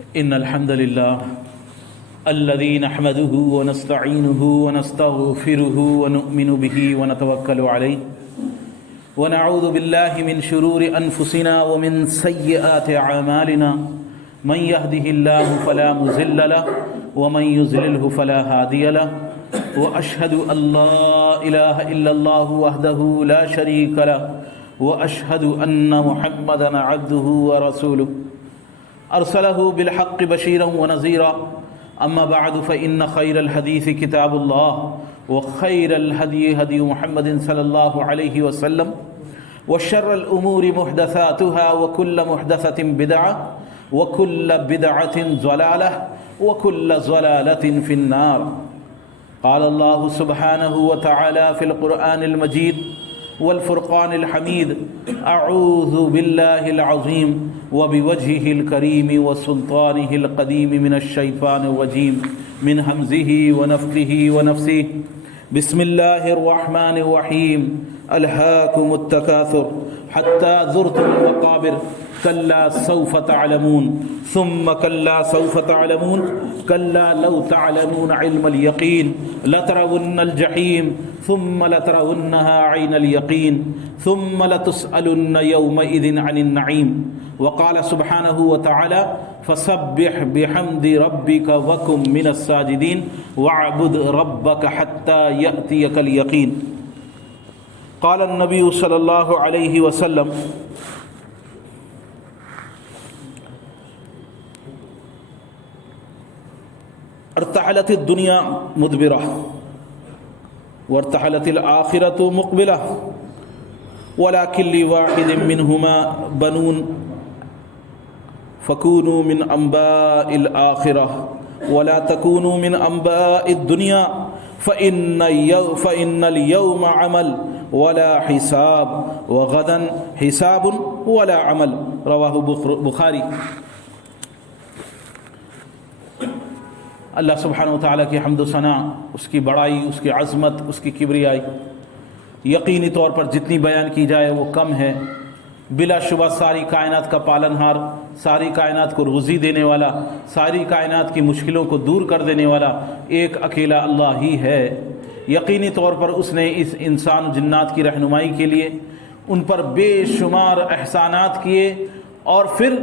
إن الحمد لله الذي نحمده ونستعينه ونستغفره ونؤمن به ونتوكل عليه ونعوذ بالله من شرور أنفسنا ومن سيئات أعمالنا من يهده الله فلا مضل له ومن يضلله فلا هادي له وأشهد أن لا إله إلا الله وحده لا شريك له وأشهد أن محمدا عبده ورسوله أرسله بالحق بشيرا ونذيرا أما بعد فإن خير الحديث كتاب الله وخير الهدي هدي محمد صلى الله عليه وسلم وشر الأمور محدثاتها وكل محدثة بدعة وكل بدعة ضلالة وكل ضلالة في النار. قال الله سبحانه وتعالى في القرآن المجيد والفرقان الحميد: أعوذ بالله العظيم وبوجهه الكريم وسلطانه القديم من الشيطان الرجيم من همزه ونفخه ونفسه. بسم الله الرحمن الرحيم. ألهاكم التكاثر حتى زرتم المقابر كلا سوف تعلمون ثم كلا سوف تعلمون كلا لو تعلمون علم اليقين لترون الجحيم ثم لترونها عين اليقين ثم لتسألن يومئذ عن النعيم. وقال سبحانه وتعالى: فسبح بحمد ربك وكن من الساجدين واعبد ربك حتى يأتيك اليقين. قال النبي صلى الله عليه وسلم: ارتحلت الدنيا مدبرة وارتحلت الآخرة مقبلة ولكن لواحد منهما بنون فكونوا من أنباء الآخرة ولا تكونوا من أنباء الدنيا فإن اليوم عمل ولا حساب وغدا حساب ولا عمل. رواہ بخاری. اللہ سبحانہ وتعالیٰ کی حمد و ثنا، اس کی بڑائی، اس کی عظمت، اس کی کبریائی یقینی طور پر جتنی بیان کی جائے وہ کم ہے. بلا شبہ ساری کائنات کا پالنہار، ساری کائنات کو روزی دینے والا، ساری کائنات کی مشکلوں کو دور کر دینے والا ایک اکیلا اللہ ہی ہے. یقینی طور پر اس نے اس انسان و جنات کی رہنمائی کے لیے ان پر بے شمار احسانات کیے اور پھر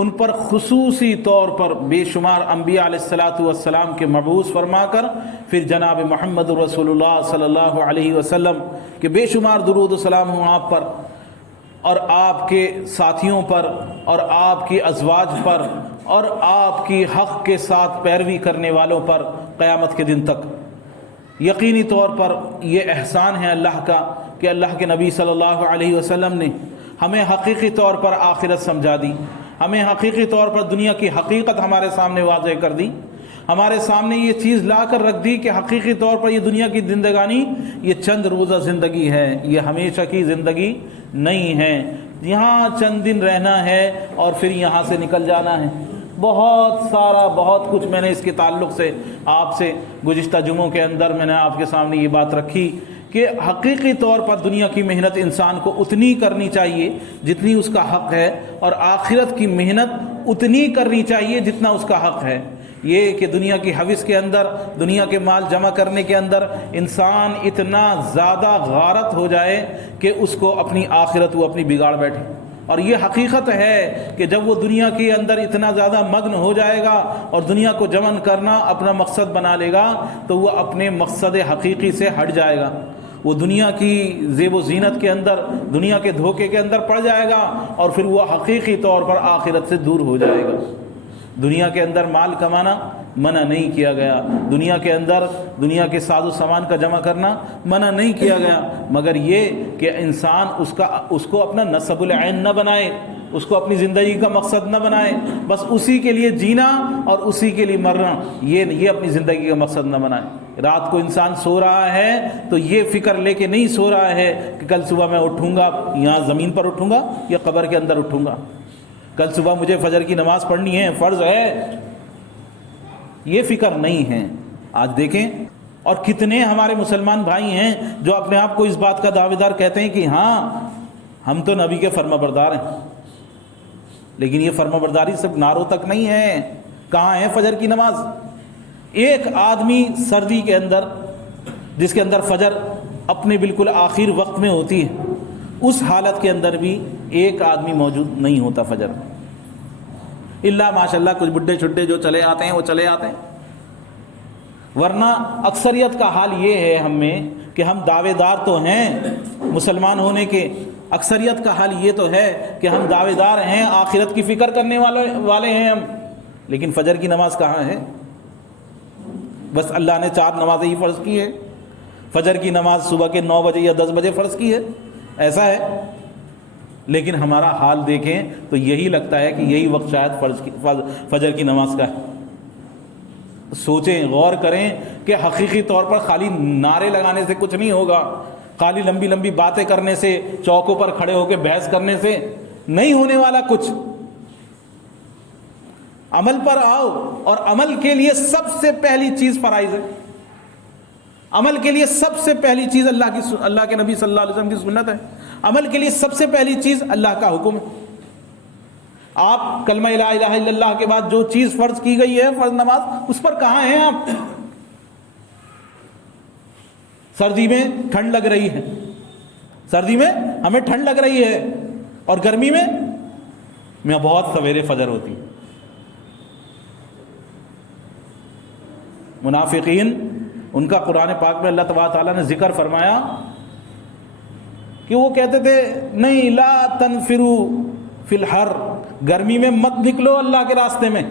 ان پر خصوصی طور پر بے شمار انبیاء علیہ السلام کے مبعوث فرما کر پھر جناب محمد رسول اللہ صلی اللہ علیہ وسلم کے بے شمار درود و سلام ہوں آپ پر اور آپ کے ساتھیوں پر اور آپ کی ازواج پر اور آپ کی حق کے ساتھ پیروی کرنے والوں پر قیامت کے دن تک. یقینی طور پر یہ احسان ہے اللہ کا کہ اللہ کے نبی صلی اللہ علیہ وسلم نے ہمیں حقیقی طور پر آخرت سمجھا دی، ہمیں حقیقی طور پر دنیا کی حقیقت ہمارے سامنے واضح کر دی، ہمارے سامنے یہ چیز لا کر رکھ دی کہ حقیقی طور پر یہ دنیا کی زندگانی یہ چند روزہ زندگی ہے، یہ ہمیشہ کی زندگی نہیں ہے. یہاں چند دن رہنا ہے اور پھر یہاں سے نکل جانا ہے. بہت کچھ میں نے اس کے تعلق سے آپ سے گزشتہ جمعوں کے اندر میں نے آپ کے سامنے یہ بات رکھی کہ حقیقی طور پر دنیا کی محنت انسان کو اتنی کرنی چاہیے جتنی اس کا حق ہے اور آخرت کی محنت اتنی کرنی چاہیے جتنا اس کا حق ہے. یہ کہ دنیا کی حوث کے اندر، دنیا کے مال جمع کرنے کے اندر انسان اتنا زیادہ غارت ہو جائے کہ اس کو اپنی آخرت وہ اپنی بگاڑ بیٹھے. اور یہ حقیقت ہے کہ جب وہ دنیا کے اندر اتنا زیادہ مگن ہو جائے گا اور دنیا کو جمع کرنا اپنا مقصد بنا لے گا تو وہ اپنے مقصد حقیقی سے ہٹ جائے گا. وہ دنیا کی زیب و زینت کے اندر، دنیا کے دھوکے کے اندر پڑ جائے گا اور پھر وہ حقیقی طور پر آخرت سے دور ہو جائے گا. دنیا کے اندر مال کمانا منع نہیں کیا گیا، دنیا کے اندر دنیا کے ساز و سامان کا جمع کرنا منع نہیں کیا گیا، مگر یہ کہ انسان اس کو اپنا نصب العین نہ بنائے، اس کو اپنی زندگی کا مقصد نہ بنائے، بس اسی کے لیے جینا اور اسی کے لیے مرنا، یہ اپنی زندگی کا مقصد نہ بنائے. رات کو انسان سو رہا ہے تو یہ فکر لے کے نہیں سو رہا ہے کہ کل صبح میں اٹھوں گا یہاں زمین پر اٹھوں گا یا قبر کے اندر اٹھوں گا، کل صبح مجھے فجر کی نماز پڑھنی ہے، فرض ہے. یہ فکر نہیں ہے. آج دیکھیں اور کتنے ہمارے مسلمان بھائی ہیں جو اپنے آپ کو اس بات کا دعویدار کہتے ہیں کہ ہاں ہم تو نبی کے فرما بردار ہیں، لیکن یہ فرمانبرداری صرف نعروں تک نہیں ہے. کہاں ہے فجر کی نماز؟ ایک آدمی سردی کے اندر، جس کے اندر فجر اپنے بالکل آخر وقت میں ہوتی ہے، اس حالت کے اندر بھی ایک آدمی موجود نہیں ہوتا فجر میں، الا ماشاءاللہ کچھ بڈھے چھڈے جو چلے آتے ہیں وہ چلے آتے ہیں. ورنہ اکثریت کا حال یہ ہے ہم میں کہ ہم دعوے دار تو ہیں مسلمان ہونے کے، اکثریت کا حال یہ تو ہے کہ ہم دعوے دار ہیں، آخرت کی فکر کرنے والے ہیں ہم، لیکن فجر کی نماز کہاں ہے؟ بس اللہ نے 4 نمازیں ہی فرض کی ہے. فجر کی نماز صبح کے 9 بجے یا 10 بجے فرض کی ہے، ایسا ہے. لیکن ہمارا حال دیکھیں تو یہی لگتا ہے کہ یہی وقت شاید فجر کی نماز کا ہے. سوچیں، غور کریں کہ حقیقی طور پر خالی نعرے لگانے سے کچھ نہیں ہوگا، خالی لمبی لمبی باتیں کرنے سے، چوکوں پر کھڑے ہو کے بحث کرنے سے نہیں ہونے والا کچھ. عمل پر آؤ، اور عمل کے لیے سب سے پہلی چیز فرائض ہے. عمل کے لیے سب سے پہلی چیز اللہ کے نبی صلی اللہ علیہ وسلم کی سنت ہے. عمل کے لیے سب سے پہلی چیز اللہ کا حکم ہے. آپ کلمہ لا الہ الا اللہ کے بعد جو چیز فرض کی گئی ہے، فرض نماز، اس پر کہاں ہیں آپ؟ سردی میں ٹھنڈ لگ رہی ہے، سردی میں ہمیں ٹھنڈ لگ رہی ہے، اور گرمی میں بہت سویرے فجر ہوتی ہے. منافقین، ان کا قرآن پاک میں اللہ تبارک تعالیٰ نے ذکر فرمایا کہ وہ کہتے تھے نہیں، لا تنفروا فی الحر، گرمی میں مت نکلو اللہ کے راستے میں.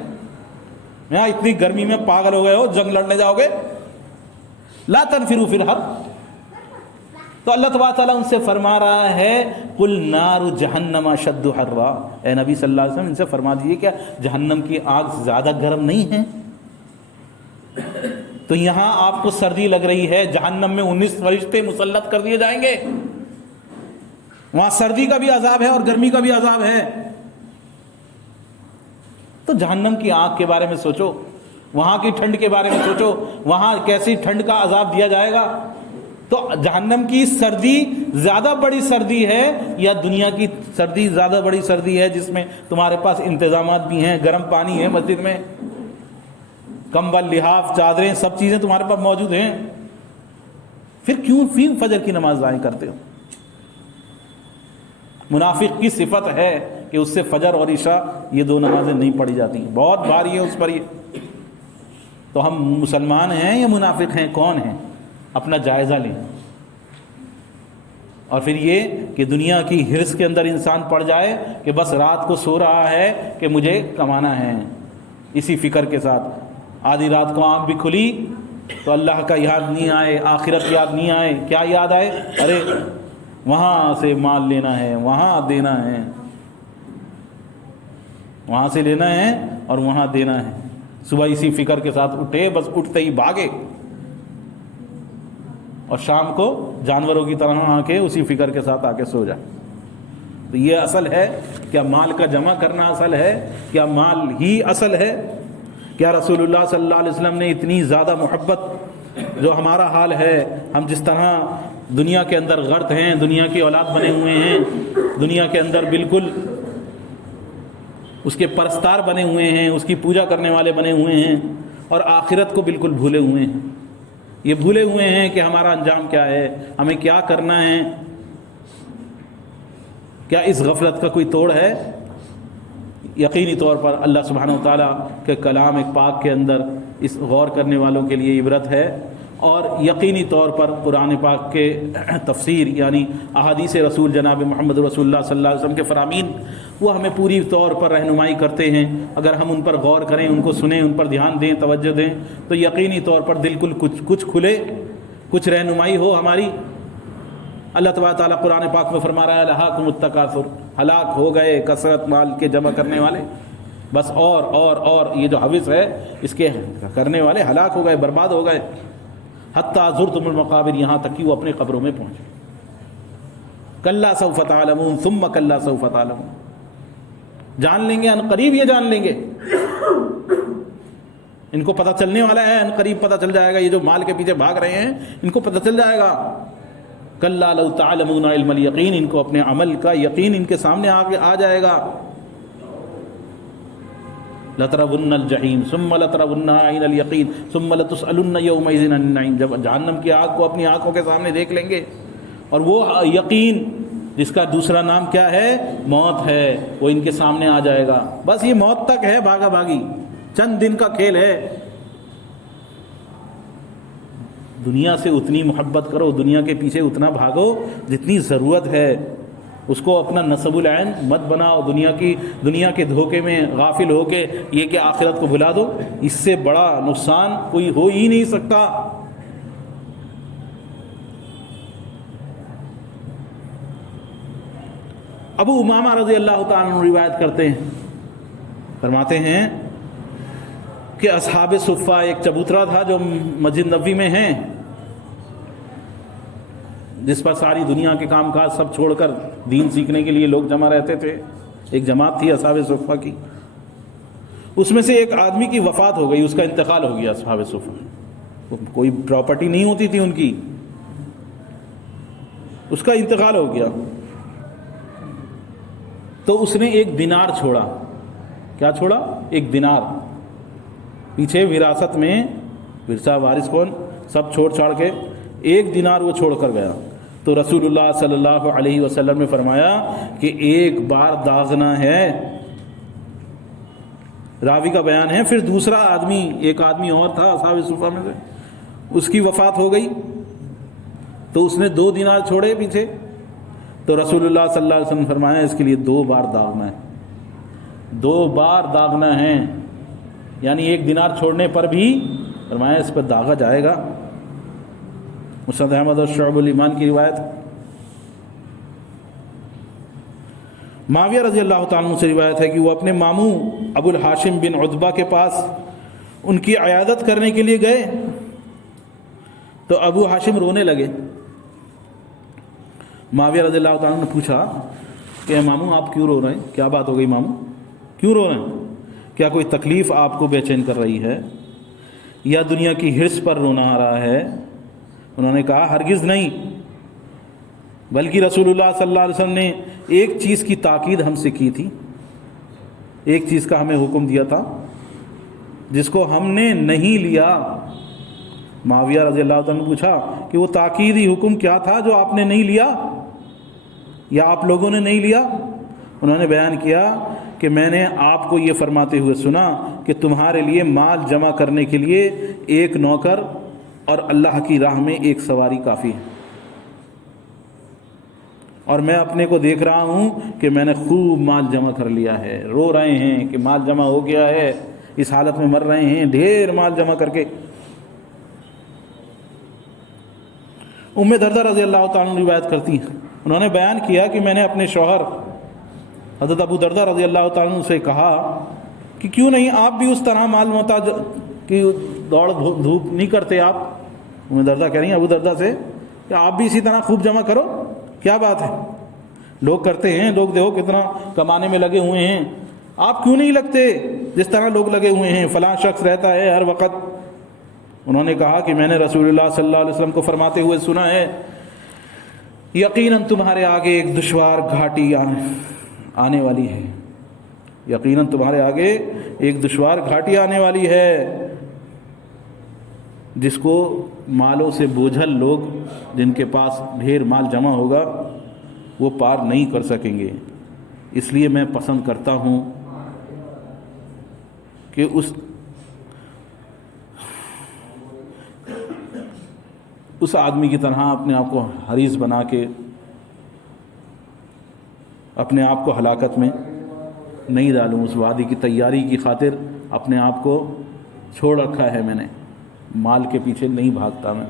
یہاں اتنی گرمی میں پاگل ہو گئے ہو، جنگ لڑنے جاؤ گے؟ لا تنفروا فی الحر. تو اللہ تبارک تعالیٰ ان سے فرما رہا ہے قل نار جہنم اشد حرا، اے نبی صلی اللہ علیہ وسلم ان سے فرما دیجیے کیا جہنم کی آگ زیادہ گرم نہیں ہے؟ تو یہاں آپ کو سردی لگ رہی ہے، جہنم میں 19 فرشتے مسلط کر دیے جائیں گے. وہاں سردی کا بھی عذاب ہے اور گرمی کا بھی عذاب ہے. تو جہنم کی آگ کے بارے میں سوچو، وہاں کی ٹھنڈ کے بارے میں سوچو، وہاں کیسی ٹھنڈ کا عذاب دیا جائے گا. تو جہنم کی سردی زیادہ بڑی سردی ہے یا دنیا کی سردی زیادہ بڑی سردی ہے جس میں تمہارے پاس انتظامات بھی ہیں، گرم پانی ہے مسجد میں، کمبل، لحاف، چادریں، سب چیزیں تمہارے پاس موجود ہیں، پھر کیوں فجر کی نماز ضائع کرتے ہو؟ منافق کی صفت ہے کہ اس سے فجر اور عشاء یہ 2 نمازیں نہیں پڑھی جاتی، بہت بھاری ہے اس پر یہ. تو ہم مسلمان ہیں یا منافق ہیں؟ کون ہیں؟ اپنا جائزہ لیں. اور پھر یہ کہ دنیا کی ہرس کے اندر انسان پڑ جائے کہ بس رات کو سو رہا ہے کہ مجھے کمانا ہے، اسی فکر کے ساتھ آدھی رات کو آنکھ بھی کھلی تو اللہ کا یاد نہیں آئے، آخرت یاد نہیں آئے. کیا یاد آئے؟ ارے وہاں سے مال لینا ہے، وہاں دینا ہے، وہاں سے لینا ہے اور وہاں دینا ہے. صبح اسی فکر کے ساتھ اٹھے، بس اٹھتے ہی بھاگے، اور شام کو جانوروں کی طرح آ کے اسی فکر کے ساتھ آ کے سو جائے. تو یہ اصل ہے؟ کیا مال کا جمع کرنا اصل ہے؟ کیا مال ہی اصل ہے؟ کیا رسول اللہ صلی اللہ علیہ وسلم نے اتنی زیادہ محبت، جو ہمارا حال ہے، ہم جس طرح دنیا کے اندر غرق ہیں، دنیا کی اولاد بنے ہوئے ہیں، دنیا کے اندر بالکل اس کے پرستار بنے ہوئے ہیں، اس کی پوجا کرنے والے بنے ہوئے ہیں، اور آخرت کو بالکل بھولے ہوئے ہیں. یہ بھولے ہوئے ہیں کہ ہمارا انجام کیا ہے، ہمیں کیا کرنا ہے. کیا اس غفلت کا کوئی توڑ ہے؟ یقینی طور پر اللہ سبحانہ و تعالیٰ کے کلام ایک پاک کے اندر اس غور کرنے والوں کے لیے عبرت ہے، اور یقینی طور پر قرآن پاک کے تفسیر یعنی احادیث رسول جناب محمد رسول اللہ صلی اللہ علیہ وسلم کے فرامین، وہ ہمیں پوری طور پر رہنمائی کرتے ہیں. اگر ہم ان پر غور کریں، ان کو سنیں، ان پر دھیان دیں، توجہ دیں، تو یقینی طور پر دل کچھ کھلے، کچھ رہنمائی ہو ہماری. اللہ تبارک تعالیٰ قرآن پاک میں فرما رہا ہے الہاکم التکاثر، ہلاک ہو گئے کثرت مال کے جمع کرنے والے. بس اور یہ جو حوث ہے اس کے کرنے والے ہلاک ہو گئے، برباد ہو گئے. حتیٰ زرتم المقابر، یہاں تک کہ وہ اپنے قبروں میں پہنچے. کلا سوف تعلمون ثم کلا سوف تعلمون، جان لیں گے ان قریب، یہ جان لیں گے. ان کو پتہ چلنے والا ہے، ان قریب پتہ چل جائے گا. یہ جو مال کے پیچھے بھاگ رہے ہیں ان کو پتہ چل جائے گا. کلا لو تعلمون علم الیقین، ان کو اپنے عمل کا یقین ان کے سامنے آ جائے گا. لترون الجحیم ثم لترونها عین الیقین ثم لتسألن یومئذ عن النعیم. جب جہنم کی آگ کو اپنی آنکھوں کے سامنے دیکھ لیں گے، اور وہ یقین جس کا دوسرا نام کیا ہے، موت ہے، وہ ان کے سامنے آ جائے گا. بس یہ موت تک ہے بھاگا بھاگی، چند دن کا کھیل ہے. دنیا سے اتنی محبت کرو، دنیا کے پیچھے اتنا بھاگو جتنی ضرورت ہے. اس کو اپنا نصب العین مت بناؤ، دنیا کے دھوکے میں غافل ہو کے یہ کہ آخرت کو بھلا دو. اس سے بڑا نقصان کوئی ہو ہی نہیں سکتا. ابو امامہ رضی اللہ تعالیٰ عنہ روایت کرتے ہیں، فرماتے ہیں کہ اصحاب صفہ ایک چبوترا تھا جو مسجد نبوی میں ہیں، جس پر ساری دنیا کے کام کاج سب چھوڑ کر دین سیکھنے کے لیے لوگ جمع رہتے تھے. ایک جماعت تھی اصحاب صفہ کی. اس میں سے ایک آدمی کی وفات ہو گئی، اس کا انتقال ہو گیا. اصحاب صفہ کوئی پراپرٹی نہیں ہوتی تھی ان کی، اس کا انتقال ہو گیا. تو اس نے ایک دینار چھوڑا. کیا چھوڑا؟ ایک دینار. پیچھے وراثت میں ورثہ وارث کون، سب چھوڑ چھاڑ کے ایک دینار وہ چھوڑ کر گیا. تو رسول اللہ صلی اللہ علیہ وسلم نے فرمایا کہ ایک بار داغنا ہے. راوی کا بیان ہے. پھر دوسرا آدمی، ایک آدمی اور تھا اصحاب صفہ میں سے، اس کی وفات ہو گئی تو اس نے 2 دینار چھوڑے پیچھے. تو رسول اللہ صلی اللہ علیہ وسلم نے فرمایا اس کے لیے 2 بار داغنا ہے. 2 بار داغنا ہے، یعنی 1 دینار چھوڑنے پر بھی فرمایا اس پر داغا جائے گا. مسند احمد اور شعب الایمان کی روایت. معاویہ رضی اللہ تعالیٰ عنہ سے روایت ہے کہ وہ اپنے ماموں ابو الحاشم بن عتبہ کے پاس ان کی عیادت کرنے کے لیے گئے تو ابو ہاشم رونے لگے. معاویہ رضی اللہ تعالیٰ عنہ نے پوچھا کہ ماموں آپ کیوں رو رہے ہیں؟ کیا بات ہو گئی ماموں، کیوں رو رہے ہیں؟ کیا کوئی تکلیف آپ کو بے چین کر رہی ہے یا دنیا کی حرص پر رونا آ رہا ہے؟ انہوں نے کہا ہرگز نہیں، بلکہ رسول اللہ صلی اللہ علیہ وسلم نے ایک چیز کی تاکید ہم سے کی تھی، ایک چیز کا ہمیں حکم دیا تھا جس کو ہم نے نہیں لیا. معاویہ رضی اللہ تعالیٰ نے پوچھا کہ وہ تاکیدی حکم کیا تھا جو آپ نے نہیں لیا یا آپ لوگوں نے نہیں لیا؟ انہوں نے بیان کیا کہ میں نے آپ کو یہ فرماتے ہوئے سنا کہ تمہارے لیے مال جمع کرنے کے لیے ایک نوکر اور اللہ کی راہ میں ایک سواری کافی ہے، اور میں اپنے کو دیکھ رہا ہوں کہ میں نے خوب مال جمع کر لیا ہے. رو رہے ہیں کہ مال جمع ہو گیا ہے، اس حالت میں مر رہے ہیں ڈھیر مال جمع کر کے. ام دردہ رضی اللہ تعالیٰ عنہ روایت کرتی ہیں، انہوں نے بیان کیا کہ میں نے اپنے شوہر حضرت ابو دردہ رضی اللہ تعالیٰ عنہ سے کہا کہ کیوں نہیں آپ بھی اس طرح مال محتاج کی دوڑ دھوپ نہیں کرتے آپ؟ ام دردہ کہہ رہی ہیں ابو دردہ سے کہ آپ بھی اسی طرح خوب جمع کرو، کیا بات ہے، لوگ کرتے ہیں، لوگ دیکھو کتنا کمانے میں لگے ہوئے ہیں، آپ کیوں نہیں لگتے جس طرح لوگ لگے ہوئے ہیں، فلاں شخص رہتا ہے ہر وقت. انہوں نے کہا کہ میں نے رسول اللہ صلی اللہ علیہ وسلم کو فرماتے ہوئے سنا ہے یقیناً تمہارے آگے ایک دشوار گھاٹی آنے والی ہے، یقیناً تمہارے آگے ایک دشوار گھاٹی آنے والی ہے جس کو مالوں سے بوجھل لوگ جن کے پاس ڈھیر مال جمع ہوگا وہ پار نہیں کر سکیں گے. اس لیے میں پسند کرتا ہوں کہ اس آدمی کی طرح اپنے آپ کو حریص بنا کے اپنے آپ کو ہلاکت میں نہیں ڈالوں. اس وادی کی تیاری کی خاطر اپنے آپ کو چھوڑ رکھا ہے میں نے، مال کے پیچھے نہیں بھاگتا میں.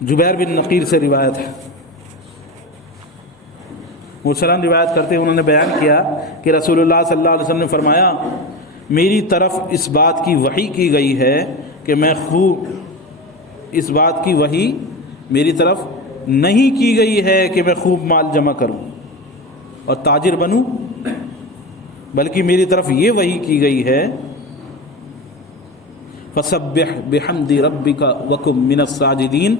جبیر بن نقیر سے روایت ہے، مسلم روایت کرتے ہیں، انہوں نے بیان کیا کہ رسول اللہ صلی اللہ علیہ وسلم نے فرمایا میری طرف اس بات کی وحی کی گئی ہے کہ میں خوب، اس بات کی وحی میری طرف نہیں کی گئی ہے کہ میں خوب مال جمع کروں اور تاجر بنوں، بلکہ میری طرف یہ وحی کی گئی ہے فسبح بحمد ربک وکن من الساجدین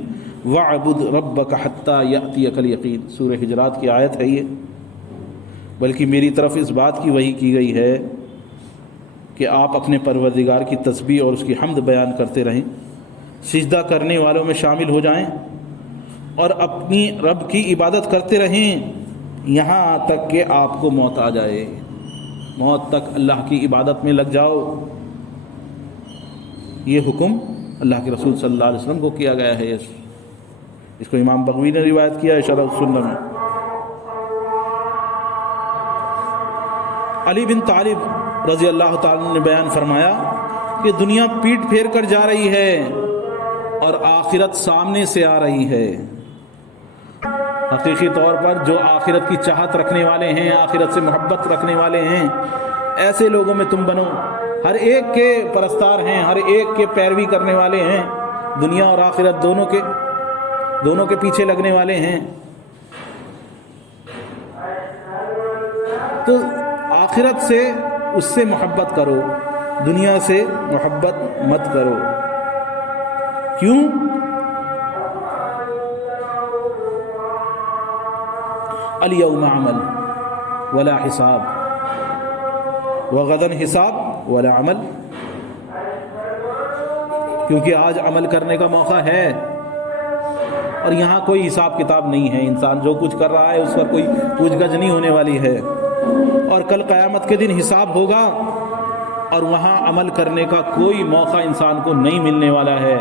وعبد ربک حتی یأتیک الیقین. سورہ حجرات کی آیت ہے یہ. بلکہ میری طرف اس بات کی وحی کی گئی ہے کہ آپ اپنے پروردگار کی تسبیح اور اس کی حمد بیان کرتے رہیں، سجدہ کرنے والوں میں شامل ہو جائیں اور اپنی رب کی عبادت کرتے رہیں یہاں تک کہ آپ کو موت آ جائے. موت تک اللہ کی عبادت میں لگ جاؤ. یہ حکم اللہ کے رسول صلی اللہ علیہ وسلم کو کیا گیا ہے. اس کو امام بغوی نے روایت کیا ہے شرح السنہ میں. علی بن طالب رضی اللہ تعالیٰ نے بیان فرمایا کہ دنیا پیٹ پھیر کر جا رہی ہے اور آخرت سامنے سے آ رہی ہے. حقیقی طور پر جو آخرت کی چاہت رکھنے والے ہیں، آخرت سے محبت رکھنے والے ہیں، ایسے لوگوں میں تم بنو. ہر ایک کے پرستار ہیں، ہر ایک کے پیروی کرنے والے ہیں، دنیا اور آخرت دونوں کے پیچھے لگنے والے ہیں. تو آخرت سے اس سے محبت کرو، دنیا سے محبت مت کرو. کیوں؟ الیوم عمل ولا حساب وغدن حساب ولا عمل. کیونکہ آج عمل کرنے کا موقع ہے اور یہاں کوئی حساب کتاب نہیں ہے. انسان جو کچھ کر رہا ہے اس پر کوئی پوچھ گچھ نہیں ہونے والی ہے. اور کل قیامت کے دن حساب ہوگا اور وہاں عمل کرنے کا کوئی موقع انسان کو نہیں ملنے والا ہے.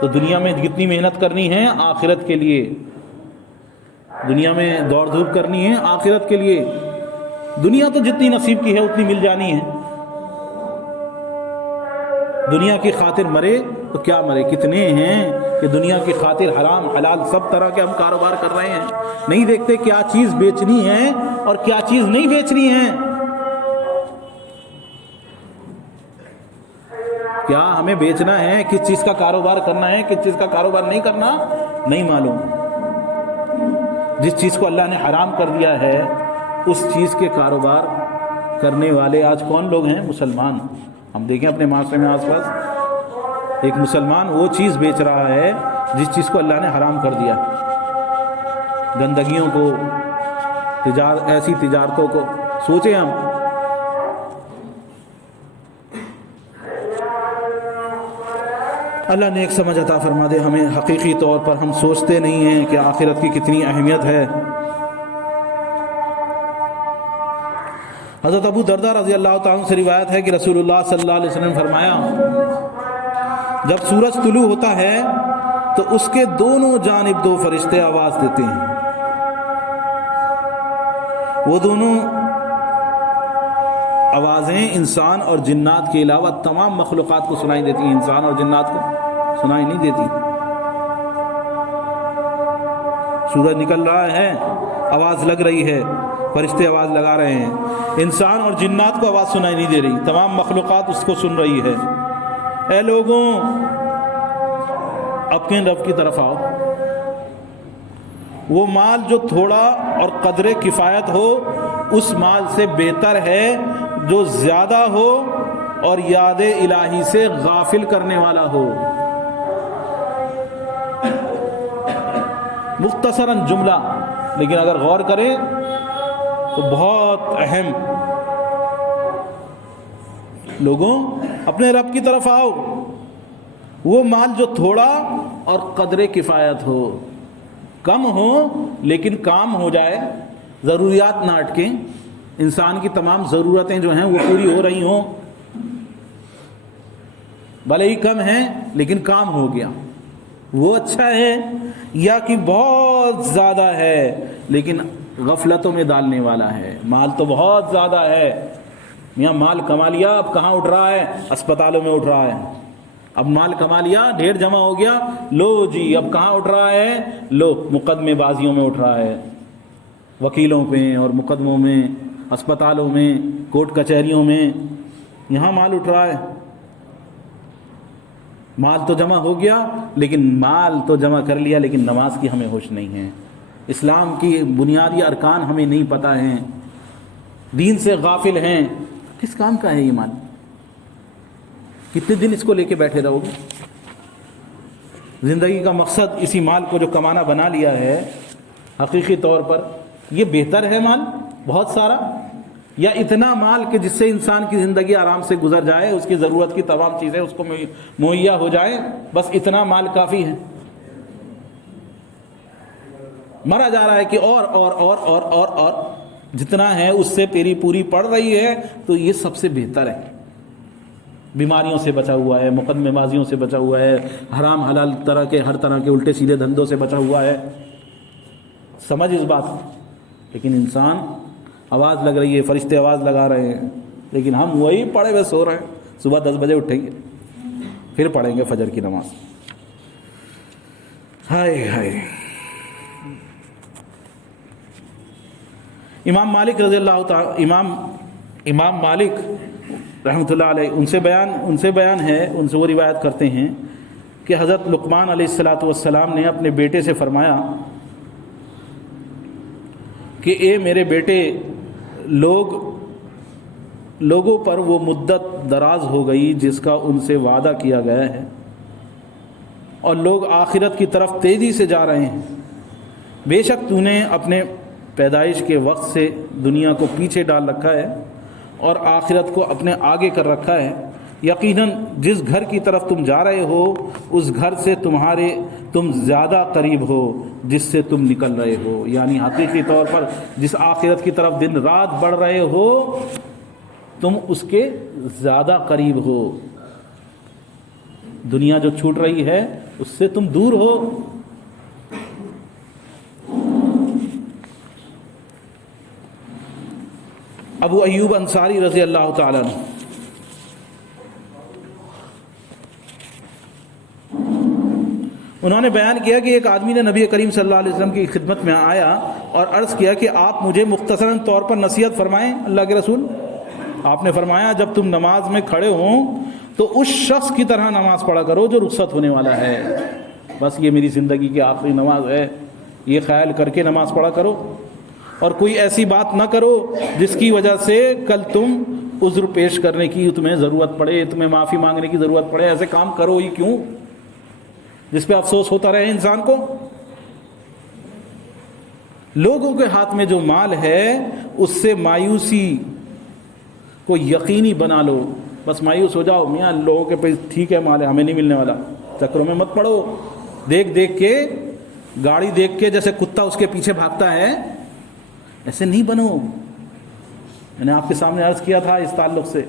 تو دنیا میں جتنی محنت کرنی ہے آخرت کے لیے، دنیا میں دوڑ دھوپ کرنی ہے آخرت کے لیے. دنیا تو جتنی نصیب کی ہے اتنی مل جانی ہے. دنیا کی خاطر مرے تو کیا مرے. کتنے ہیں کہ دنیا کی خاطر حرام حلال سب طرح کے ہم کاروبار کر رہے ہیں، نہیں دیکھتے کیا چیز بیچنی ہے اور کیا چیز نہیں بیچنی ہے. کیا ہمیں بیچنا ہے، کس چیز کا کاروبار کرنا ہے، کس چیز کا کاروبار نہیں کرنا نہیں معلوم. جس چیز کو اللہ نے حرام کر دیا ہے اس چیز کے کاروبار کرنے والے آج کون لوگ ہیں؟ مسلمان. ہم دیکھیں اپنے معاشرے میں آس پاس ایک مسلمان وہ چیز بیچ رہا ہے جس چیز کو اللہ نے حرام کر دیا. گندگیوں کو، ایسی تجارتوں کو سوچیں ہم. اللہ نے ایک سمجھ عطا فرما دے ہمیں. حقیقی طور پر ہم سوچتے نہیں ہیں کہ آخرت کی کتنی اہمیت ہے. حضرت ابو درداء رضی اللہ تعالیٰ عنہ سے روایت ہے کہ رسول اللہ صلی اللہ علیہ وسلم نے فرمایا جب سورج طلوع ہوتا ہے تو اس کے دونوں جانب دو فرشتے آواز دیتے ہیں. وہ دونوں آوازیں انسان اور جنات کے علاوہ تمام مخلوقات کو سنائی دیتی ہیں، انسان اور جنات کو سنائی نہیں دیتی. سورج نکل رہا ہے، آواز لگ رہی ہے، فرشتے آواز لگا رہے ہیں، انسان اور جنات کو آواز سنائی نہیں دے رہی، تمام مخلوقات اس کو سن رہی ہے. اے لوگوں اپنے رب کی طرف آؤ. وہ مال جو تھوڑا اور قدر کفایت ہو اس مال سے بہتر ہے جو زیادہ ہو اور یاد الہی سے غافل کرنے والا ہو. مختصراً جملہ، لیکن اگر غور کریں تو بہت اہم. لوگوں اپنے رب کی طرف آؤ. وہ مال جو تھوڑا اور قدر کفایت ہو، کم ہو لیکن کام ہو جائے، ضروریات نہ اٹکیں، انسان کی تمام ضرورتیں جو ہیں وہ پوری ہو رہی ہوں، بھلے ہی کم ہیں لیکن کام ہو گیا، وہ اچھا ہے. یا کہ بہت زیادہ ہے لیکن غفلتوں میں ڈالنے والا ہے. مال تو بہت زیادہ ہے، میاں مال کما لیا، اب کہاں اٹھ رہا ہے؟ اسپتالوں میں اٹھ رہا ہے. اب مال کما لیا، ڈھیر جمع ہو گیا، لو جی اب کہاں اٹھ رہا ہے؟ لو مقدمے بازیوں میں اٹھ رہا ہے، وکیلوں پہ اور مقدموں میں، اسپتالوں میں، کورٹ کچہریوں میں، یہاں مال اٹھ رہا ہے. مال تو جمع ہو گیا لیکن مال تو جمع کر لیا لیکن نماز کی ہمیں ہوش نہیں ہے، اسلام کی بنیادی ارکان ہمیں نہیں پتہ ہیں، دین سے غافل ہیں. کس کام کا ہے یہ مال؟ کتنے دن اس کو لے کے بیٹھے رہو گے؟ زندگی کا مقصد اسی مال کو جو کمانا بنا لیا ہے حقیقی طور پر، یہ بہتر ہے مال بہت سارا، یا اتنا مال کہ جس سے انسان کی زندگی آرام سے گزر جائے، اس کی ضرورت کی تمام چیزیں اس کو مہیا ہو جائیں، بس اتنا مال کافی ہے؟ مرا جا رہا ہے کہ اور اور اور اور اور اور جتنا ہے اس سے پیری پوری پڑ رہی ہے، تو یہ سب سے بہتر ہے۔ بیماریوں سے بچا ہوا ہے، مقدمے بازیوں سے بچا ہوا ہے، حرام حلال طرح کے ہر طرح کے الٹے سیدھے دھندوں سے بچا ہوا ہے، سمجھ اس بات۔ لیکن انسان آواز لگ رہی ہے، فرشتے آواز لگا رہے ہیں، لیکن ہم وہی پڑے ہوئے سو رہے ہیں۔ صبح 10 بجے اٹھیں گے، پھر پڑھیں گے فجر کی نماز۔ ہائے ہائے۔ امام مالک رضی اللہ تعالی امام مالک رحمۃ اللہ علیہ ان سے بیان ہے، ان سے وہ روایت کرتے ہیں کہ حضرت لقمان علیہ السلام نے اپنے بیٹے سے فرمایا کہ اے میرے بیٹے، لوگوں پر وہ مدت دراز ہو گئی جس کا ان سے وعدہ کیا گیا ہے، اور لوگ آخرت کی طرف تیزی سے جا رہے ہیں۔ بے شک تو نے اپنے پیدائش کے وقت سے دنیا کو پیچھے ڈال رکھا ہے اور آخرت کو اپنے آگے کر رکھا ہے۔ یقیناً جس گھر کی طرف تم جا رہے ہو اس گھر سے تم زیادہ قریب ہو جس سے تم نکل رہے ہو، یعنی حقیقی طور پر جس آخرت کی طرف دن رات بڑھ رہے ہو تم اس کے زیادہ قریب ہو۔ دنیا جو چھوٹ رہی ہے اس سے تم دور ہو۔ ابو ایوب انصاری رضی اللہ تعالیٰ عنہ انہوں نے بیان کیا کہ ایک آدمی نے نبی کریم صلی اللہ علیہ وسلم کی خدمت میں آیا اور عرض کیا کہ آپ مجھے مختصراً طور پر نصیحت فرمائیں اللہ کے رسول۔ آپ نے فرمایا جب تم نماز میں کھڑے ہوں تو اس شخص کی طرح نماز پڑھا کرو جو رخصت ہونے والا ہے۔ بس یہ میری زندگی کی آخری نماز ہے، یہ خیال کر کے نماز پڑھا کرو، اور کوئی ایسی بات نہ کرو جس کی وجہ سے کل تم عذر پیش کرنے کی تمہیں ضرورت پڑے، تمہیں معافی مانگنے کی ضرورت پڑے۔ ایسے کام کرو ہی کیوں جس پہ افسوس ہوتا رہے انسان کو۔ لوگوں کے ہاتھ میں جو مال ہے اس سے مایوسی کو یقینی بنا لو۔ بس مایوس ہو جاؤ، میاں لوگوں کے پاس ٹھیک ہے مال ہے، ہمیں نہیں ملنے والا، چکروں میں مت پڑو۔ دیکھ کے گاڑی دیکھ کے جیسے کتا اس کے پیچھے بھاگتا ہے ایسے نہیں بنو۔ میں نے آپ کے سامنے عرض کیا تھا اس تعلق سے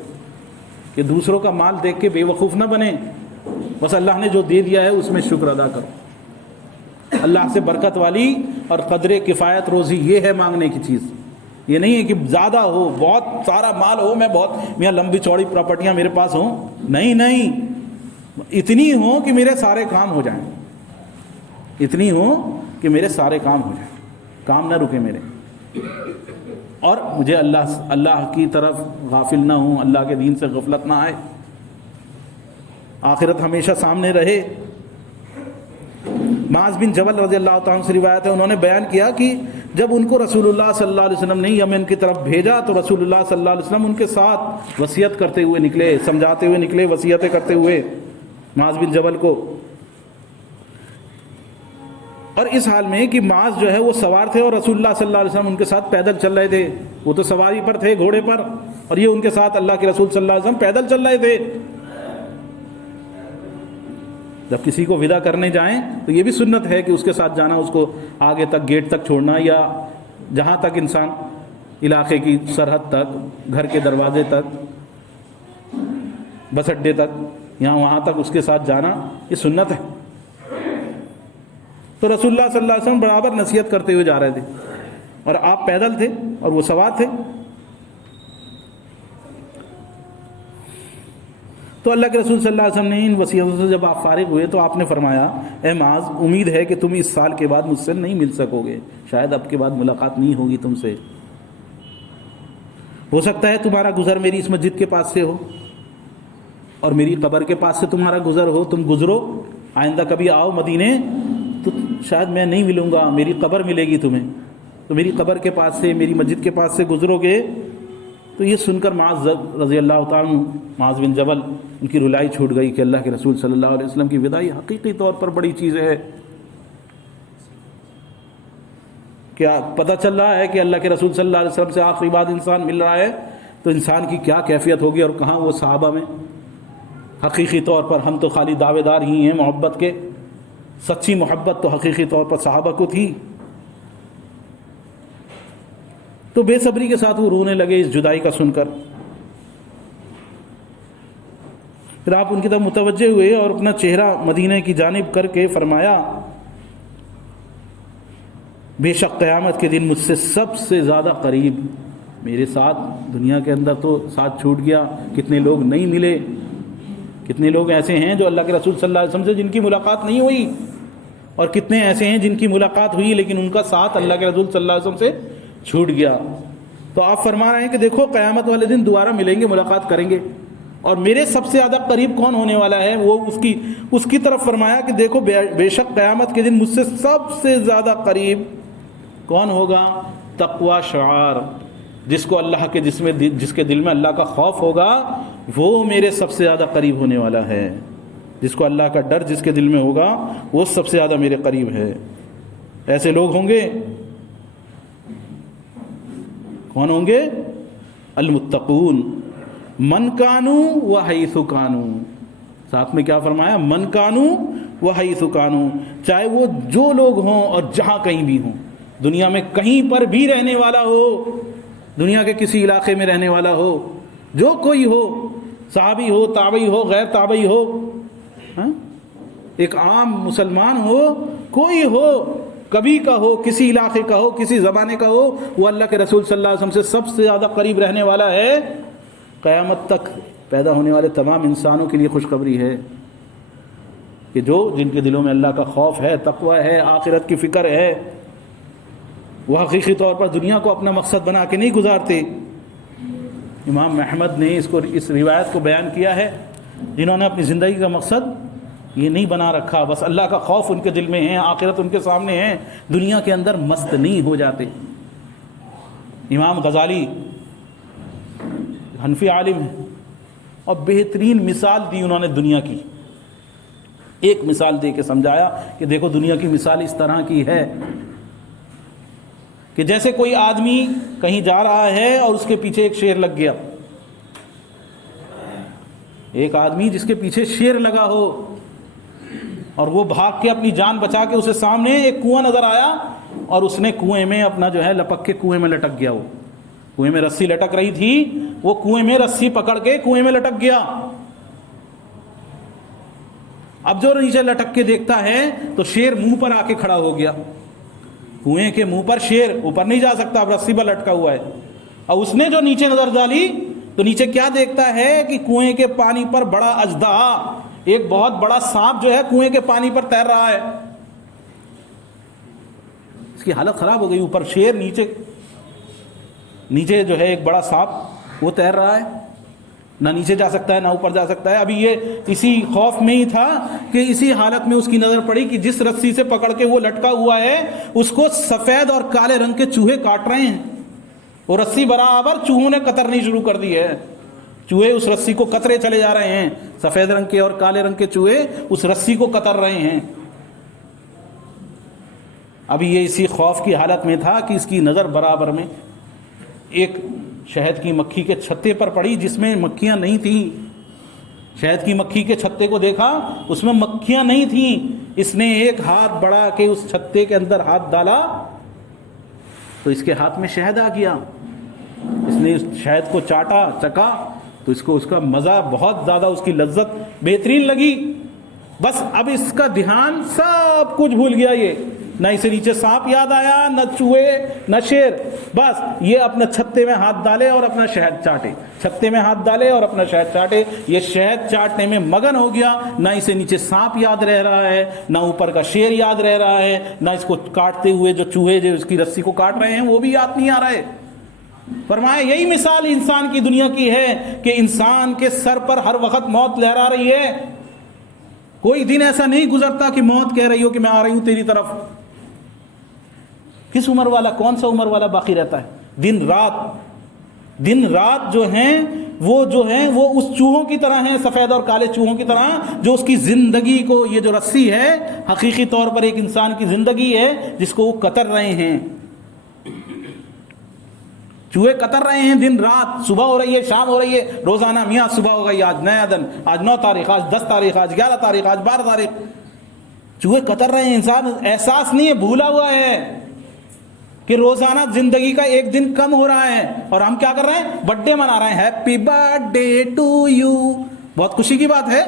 کہ دوسروں کا مال دیکھ کے بے وقوف نہ بنے، بس اللہ نے جو دے دیا ہے اس میں شکر ادا کرو۔ اللہ سے برکت والی اور قدر کفایت روزی یہ ہے مانگنے کی چیز، یہ نہیں ہے کہ زیادہ ہو، بہت سارا مال ہو، میں بہت میاں لمبی چوڑی پراپرٹیاں میرے پاس ہوں، نہیں، اتنی ہو کہ میرے سارے کام ہو جائیں، اتنی ہو کہ میرے سارے کام ہو جائیں، کام نہ رکے میرے، اور مجھے اللہ کی طرف غافل نہ ہوں، اللہ کے دین سے غفلت نہ آئے، آخرت ہمیشہ سامنے رہے۔ معاذ بن جبل رضی اللہ تعالیٰ عنہ سے روایت ہے، انہوں نے بیان کیا کہ جب ان کو رسول اللہ صلی اللہ علیہ وسلم نے یمن کی طرف بھیجا تو رسول اللہ صلی اللہ علیہ وسلم ان کے ساتھ وصیت کرتے ہوئے نکلے، سمجھاتے ہوئے نکلے، وصیتیں کرتے ہوئے معاذ بن جبل کو، اور اس حال میں کہ معاذ جو ہے وہ سوار تھے اور رسول اللہ صلی اللہ علیہ وسلم ان کے ساتھ پیدل چل رہے تھے، وہ تو سواری پر تھے گھوڑے پر، اور یہ ان کے ساتھ اللہ کے رسول صلی اللہ علیہ وسلم پیدل چل رہے تھے۔ جب کسی کو ودا کرنے جائیں تو یہ بھی سنت ہے کہ اس کے ساتھ جانا، اس کو آگے تک گیٹ تک چھوڑنا، یا جہاں تک انسان علاقے کی سرحد تک، گھر کے دروازے تک، بس اڈے تک، یہاں وہاں تک اس کے ساتھ جانا یہ سنت ہے۔ تو رسول اللہ صلی اللہ علیہ وسلم برابر نصیحت کرتے ہوئے جا رہے تھے اور آپ پیدل تھے اور وہ سوار تھے۔ تو اللہ کے رسول صلی اللہ علیہ وسلم نے ان وصیتوں سے جب آپ فارغ ہوئے تو آپ نے فرمایا، اے معاذ امید ہے کہ تم اس سال کے بعد مجھ سے نہیں مل سکو گے، شاید اب کے بعد ملاقات نہیں ہوگی تم سے، ہو سکتا ہے تمہارا گزر میری اس مسجد کے پاس سے ہو اور میری قبر کے پاس سے تمہارا گزر ہو، تم گزرو، آئندہ کبھی آؤ مدینے تو شاید میں نہیں ملوں گا، میری قبر ملے گی تمہیں، تو میری قبر کے پاس سے، میری مسجد کے پاس سے گزرو گے تو یہ سن کر معاذ رضی اللہ تعالیٰ عنہ، معاذ بن جبل، ان کی رلائی چھوٹ گئی کہ اللہ کے رسول صلی اللہ علیہ وسلم کی وداعی حقیقی طور پر بڑی چیز ہے. کیا پتہ چل رہا ہے کہ اللہ کے رسول صلی اللہ علیہ وسلم سے آخری بار انسان مل رہا ہے تو انسان کی کیا کیفیت ہوگی، اور کہاں وہ صحابہ میں. حقیقی طور پر ہم تو خالی دعوے دار ہی ہیں محبت کے، سچی محبت تو حقیقی طور پر صحابہ کو تھی. تو بے صبری کے ساتھ وہ رونے لگے اس جدائی کا سن کر. پھر آپ ان کی طرف متوجہ ہوئے اور اپنا چہرہ مدینہ کی جانب کر کے فرمایا، بے شک قیامت کے دن مجھ سے سب سے زیادہ قریب میرے ساتھ، دنیا کے اندر تو ساتھ چھوٹ گیا، کتنے لوگ نہیں ملے، کتنے لوگ ایسے ہیں جو اللہ کے رسول صلی اللہ علیہ وسلم سے جن کی ملاقات نہیں ہوئی، اور کتنے ایسے ہیں جن کی ملاقات ہوئی لیکن ان کا ساتھ اللہ کے رسول صلی اللہ علیہ وسلم سے چھوٹ گیا. تو آپ فرما رہے ہیں کہ دیکھو قیامت والے دن دوبارہ ملیں گے، ملاقات کریں گے، اور میرے سب سے زیادہ قریب کون ہونے والا ہے، وہ اس کی طرف فرمایا کہ دیکھو بے شک قیامت کے دن مجھ سے سب سے زیادہ قریب کون ہوگا، تقوی شعار، جس کو اللہ کے جس کے دل میں اللہ کا خوف ہوگا وہ میرے سب سے زیادہ قریب ہونے والا ہے. جس کو اللہ کا ڈر جس کے دل میں ہوگا وہ سب سے زیادہ میرے قریب ہے. ایسے لوگ ہوں گے، کون ہوں گے؟ المتقون، من کانوا وحیث کانوا. ساتھ میں کیا فرمایا؟ من کانوا وحیث کانوا، چاہے وہ جو لوگ ہوں اور جہاں کہیں بھی ہوں، دنیا میں کہیں پر بھی رہنے والا ہو، دنیا کے کسی علاقے میں رہنے والا ہو، جو کوئی ہو، صحابی ہو، تابعی ہو، غیر تابعی ہو، ایک عام مسلمان ہو، کوئی ہو، کبھی کا ہو، کسی علاقے کا ہو، کسی زمانے کا ہو، وہ اللہ کے رسول صلی اللہ علیہ وسلم سے سب سے زیادہ قریب رہنے والا ہے. قیامت تک پیدا ہونے والے تمام انسانوں کے لیے خوشخبری ہے کہ جن کے دلوں میں اللہ کا خوف ہے، تقوی ہے، آخرت کی فکر ہے، وہ حقیقی طور پر دنیا کو اپنا مقصد بنا کے نہیں گزارتے. امام احمد نے اس روایت کو بیان کیا ہے، جنہوں نے اپنی زندگی کا مقصد یہ نہیں بنا رکھا، بس اللہ کا خوف ان کے دل میں ہے، آخرت ان کے سامنے ہے، دنیا کے اندر مست نہیں ہو جاتے. امام غزالی حنفی عالم ہے اور بہترین مثال دی انہوں نے دنیا کی. ایک مثال دے کے سمجھایا کہ دیکھو دنیا کی مثال اس طرح کی ہے کہ جیسے کوئی آدمی کہیں جا رہا ہے اور اس کے پیچھے ایک شیر لگ گیا. ایک آدمی جس کے پیچھے شیر لگا ہو اور وہ بھاگ کے اپنی جان بچا کے اسے سامنے ایک کنواں نظر آیا اور اس نے کنویں میں اپنا جو ہے لپک کے کنویں میں لٹک گیا. وہ کنویں میں رسی لٹک رہی تھی، وہ کنویں میں رسی پکڑ کے کنویں میں لٹک گیا. اب جو نیچے لٹک کے دیکھتا ہے تو شیر منہ پر آ کے کھڑا ہو گیا. کنویں کے منہ پر شیر اوپر نہیں جا سکتا، اب رسی پر لٹکا ہوا ہے. اور اس نے جو نیچے نظر ڈالی تو نیچے کیا دیکھتا ہے کہ کنویں کے پانی پر بڑا اژدہا، ایک بہت بڑا سانپ جو ہے کنویں کے پانی پر تیر رہا ہے. اس کی حالت خراب ہو گئی. اوپر شیر، نیچے جو ہے ایک بڑا سانپ وہ تیر رہا ہے، نہ نیچے جا سکتا ہے نہ اوپر جا سکتا ہے. ابھی یہ اسی خوف میں ہی تھا کہ اسی حالت میں اس کی نظر پڑی کہ جس رسی سے پکڑ کے وہ لٹکا ہوا ہے اس کو سفید اور کالے رنگ کے چوہے کاٹ رہے ہیں. وہ رسی برابر چوہوں نے کترنی شروع کر دی ہے. چوہے اس رسی کو کترے چلے جا رہے ہیں، سفید رنگ کے اور کالے رنگ کے چوہے اس رسی کو کتر رہے ہیں. ابھی یہ اسی خوف کی حالت میں تھا کہ اس کی نظر برابر میں ایک شہد کی مکھی کے چھتے پر پڑی جس میں مکھیاں نہیں تھیں. شہد کی مکھی کے چھتے کو دیکھا، اس میں مکھیاں نہیں تھیں. اس نے ایک ہاتھ بڑھا کے اس چھتے کے اندر ہاتھ ڈالا تو اس کے ہاتھ میں شہد آ گیا. اس نے اس شہد کو چکا تو اس کا مزہ بہت زیادہ، اس کی لذت بہترین لگی. بس اب اس کا دھیان سب کچھ بھول گیا. یہ نہ اسے نیچے سانپ یاد آیا، نہ چوہے، نہ شیر. بس یہ اپنے چھتے میں ہاتھ ڈالے اور اپنا شہد چاٹے، چھتے میں ہاتھ ڈالے اور اپنا شہد چاٹے. یہ شہد چاٹنے میں مگن ہو گیا. نہ اسے نیچے سانپ یاد رہ رہا ہے، نہ اوپر کا شیر یاد رہ رہا ہے، نہ اس کو کاٹتے ہوئے جو چوہے جو اس کی رسی کو کاٹ رہے ہیں وہ بھی یاد نہیں آ رہا ہے. فرمایا یہی مثال انسان کی دنیا کی ہے کہ انسان کے سر پر ہر وقت موت لہرا رہی ہے. کوئی دن ایسا نہیں گزرتا کہ موت کہہ رہی ہو کہ میں آ رہی ہوں تیری طرف. کس عمر والا، کون سا عمر والا باقی رہتا ہے؟ دن رات دن رات جو ہیں وہ اس چوہوں کی طرح ہیں، سفید اور کالے چوہوں کی طرح، جو اس کی زندگی کو، یہ جو رسی ہے حقیقی طور پر ایک انسان کی زندگی ہے جس کو وہ کتر رہے ہیں. چوہے کتر رہے ہیں دن رات، صبح ہو رہی ہے شام ہو رہی ہے، روزانہ میاں صبح ہو گئی، آج نیا دن، آج 9 تاریخ، آج 10 تاریخ، آج 11 تاریخ، آج 12 تاریخ. چوہے کتر رہے ہیں، انسان احساس نہیں ہے، بھولا ہوا ہے کہ روزانہ زندگی کا ایک دن کم ہو رہا ہے. اور ہم کیا کر رہے ہیں؟ برتھ ڈے منا رہے ہیں، happy birthday to you. بہت خوشی کی بات ہے.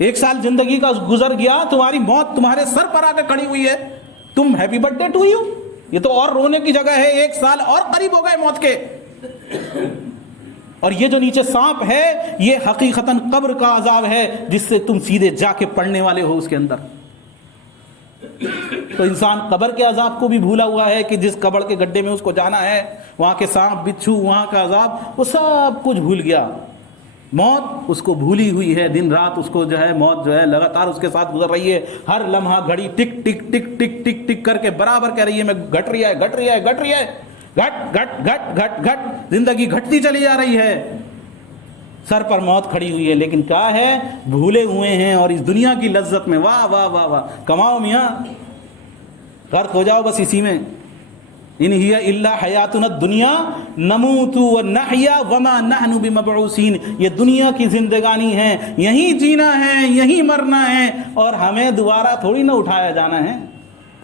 1 سال زندگی کا گزر گیا، تمہاری موت تمہارے سر پر آ کے کھڑی ہوئی ہے، تم happy birthday to you. یہ تو اور رونے کی جگہ ہے، 1 سال اور قریب ہو گئے موت کے. اور یہ جو نیچے سانپ ہے، یہ حقیقتاً قبر کا عذاب ہے جس سے تم سیدھے جا کے پڑنے والے ہو اس کے اندر. تو انسان قبر کے عذاب کو بھی بھولا ہوا ہے کہ جس قبر کے گڈھے میں اس کو جانا ہے، وہاں کے سانپ بچھو، وہاں کا عذاب، وہ سب کچھ بھول گیا. موت اس کو بھولی ہوئی ہے، دن رات اس کو جو ہے موت جو ہے لگاتار اس کے ساتھ گزر رہی ہے. ہر لمحہ گھڑی ٹک ٹک ٹک ٹک ٹک ٹک کر کے برابر کہہ رہی ہے میں گھٹ رہی ہے، گھٹ رہی ہے، گھٹ رہی ہے، گھٹ گھٹ گھٹ گھٹ گھٹ. زندگی گھٹتی چلی جا رہی ہے، سر پر موت کھڑی ہوئی ہے. لیکن کیا ہے؟ بھولے ہوئے ہیں اور اس دنیا کی لذت میں واہ واہ واہ واہ کماؤ میاں، غرق ہو جاؤ بس اسی میں. ان ہی الا حیاتنا الدنیا نموت ونحیا وما نحن بمبعوثین. یہ دنیا کی زندگانی ہے، یہیں جینا ہے، یہیں مرنا ہے، اور ہمیں دوبارہ تھوڑی نہ اٹھایا جانا ہے.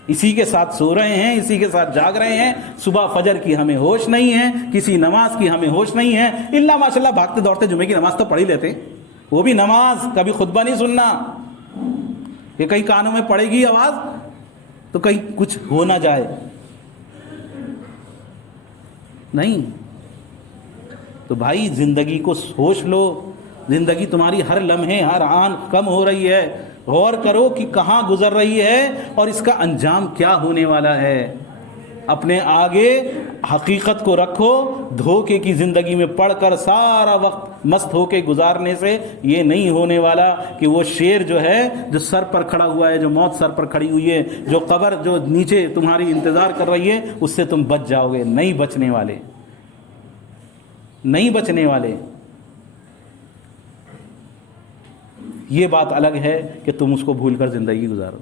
اسی کے ساتھ سو رہے ہیں، اسی کے ساتھ جاگ رہے ہیں. صبح فجر کی ہمیں ہوش نہیں ہے، کسی نماز کی ہمیں ہوش نہیں ہے. اللہ ماشاءاللہ بھاگتے دوڑتے جمعے کی نماز تو پڑھ ہی لیتے، وہ بھی نماز، کبھی خطبہ نہیں سننا کہ کہیں کانوں میں پڑے گی آواز تو کہیں کچھ ہو نہ جائے. نہیں تو بھائی زندگی کو سوچ لو، زندگی تمہاری ہر لمحے ہر آن کم ہو رہی ہے. غور کرو کہ کہاں گزر رہی ہے اور اس کا انجام کیا ہونے والا ہے. اپنے آگے حقیقت کو رکھو. دھوکے کی زندگی میں پڑھ کر سارا وقت مست ہو کے گزارنے سے یہ نہیں ہونے والا کہ وہ شیر جو ہے، جو سر پر کھڑا ہوا ہے، جو موت سر پر کھڑی ہوئی ہے، جو قبر جو نیچے تمہاری انتظار کر رہی ہے، اس سے تم بچ جاؤ گے. نہیں بچنے والے، نہیں بچنے والے. یہ بات الگ ہے کہ تم اس کو بھول کر زندگی گزارو.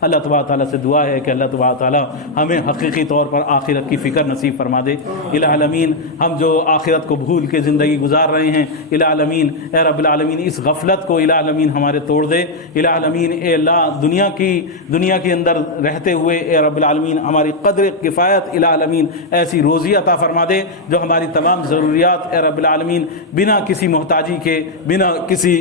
اللہ تبارک تعالیٰ سے دعا ہے کہ اللہ تبارک تعالیٰ ہمیں حقیقی طور پر آخرت کی فکر نصیب فرما دے. الہ العالمین، ہم جو آخرت کو بھول کے زندگی گزار رہے ہیں، الہ العالمین اے رب العالمین اس غفلت کو الہ العالمین ہمارے توڑ دے. الہ العالمین اے اللہ دنیا کے اندر رہتے ہوئے اے رب العالمین ہماری قدر کفایت الہ العالمین ایسی روزی عطا فرما دے جو ہماری تمام ضروریات اے رب العالمین بنا کسی محتاجی کے، بنا کسی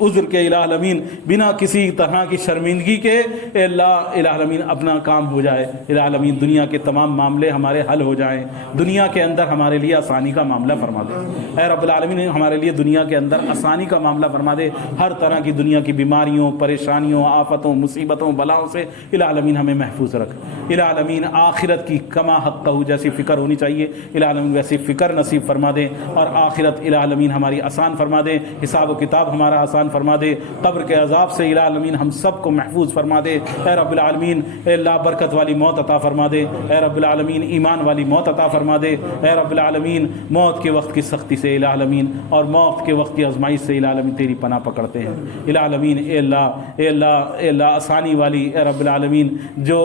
عذر کے الہ العالمین، بنا کسی طرح کی شرمندگی کے اے اللہ الہ العالمین اپنا کام ہو جائے. الہ العالمین دنیا کے تمام معاملے ہمارے حل ہو جائیں. دنیا کے اندر ہمارے لیے آسانی کا معاملہ فرما دے. اے رب العالمین ہمارے لیے دنیا کے اندر آسانی کا معاملہ فرما دے. ہر طرح کی دنیا کی بیماریوں، پریشانیوں، آفتوں، مصیبتوں، بلاؤں سے الہ العالمین ہمیں محفوظ رکھ. الہ العالمین آخرت کی کما حق جیسی فکر ہونی چاہیے الہ العالمین ویسی فکر نصیب فرما دے. اور آخرت الہ العالمین ہماری آسان فرما دے. حساب و کتاب ہمارا آسان فرما دے. قبر کے عذاب سے الہ العالمین ہم سب کو محفوظ فرما دے. اے رب العالمین اے اللہ برکت والی موت عطا فرما دے. اے رب العالمین ایمان والی موت عطا فرما دے. اے رب العالمین موت کے وقت کی سختی سے الہ العالمین اور موت کے وقت کی آزمائش سے الہ العالمین تیری پناہ پکڑتے ہیں. الہ العالمین اے اللہ آسانی والی اے رب العالمین، جو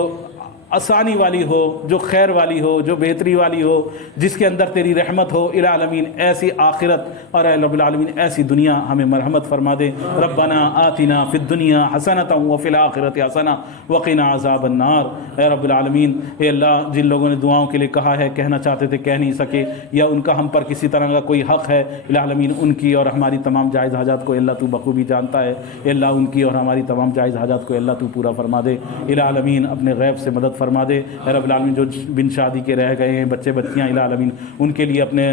آسانی والی ہو، جو خیر والی ہو، جو بہتری والی ہو، جس کے اندر تیری رحمت ہو الہ العالمین ایسی آخرت اور اے رب العالمین ایسی دنیا ہمیں مرحمت فرما دے. ربنا آتنا فی الدنیا حسنۃ وفی الآخرۃ حسنہ وقنا عذاب النار. اے رب العالمین اے اللہ جن لوگوں نے دعاؤں کے لیے کہا ہے، کہنا چاہتے تھے کہہ نہیں سکے، یا ان کا ہم پر کسی طرح کا کوئی حق ہے، الہ العالمین ان کی اور ہماری تمام جائز حاجات کو اللہ تو بخوبی جانتا ہے. اے اللہ ان کی اور ہماری تمام جائز حاجات کو اللہ تو پورا فرما دے. الہ العالمین اپنے غیب سے مدد فرما دے. اے رب العالمین جو بن شادی کے رہ گئے ہیں بچے بچیاں الہ العالمین ان کے لیے اپنے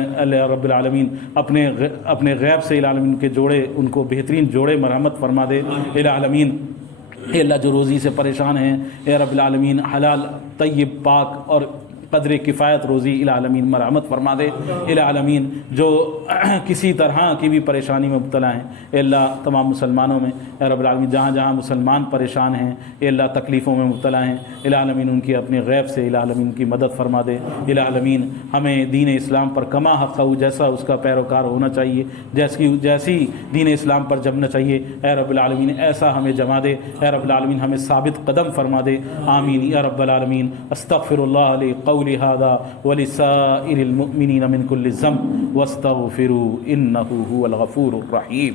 رب العالمین اپنے غیب سے الہ العالمین کے جوڑے، ان کو بہترین جوڑے مرحمت فرما دے. الہ العالمین اے اللہ جو روزی سے پریشان ہیں اے رب العالمین حلال طیب پاک اور قدر کفایت روزی العالمین مرحمت فرما دے العالمین۔ جو کسی طرح کی بھی پریشانی میں مبتلا ہیں اے اللہ تمام مسلمانوں میں اے رب العالمین جہاں جہاں مسلمان پریشان ہیں اے اللہ تکلیفوں میں مبتلا ہیں العالمین ان کی اپنے غیب سے العالمین کی مدد فرما دے العالمین۔ ہمیں دین اسلام پر کما حق جیسا اس کا پیروکار ہونا چاہیے، جیسی دین اسلام پر جمنا چاہیے اے رب العالمین ایسا ہمیں جما دے اے رب العالمین، ہمیں ثابت قدم فرما دے آمین یا رب العالمین۔ استغفر اللہ لی قولی ھذا ولسائر المؤمنین من کل ذنب واستغفروا انہ هو الغفور الرحیم۔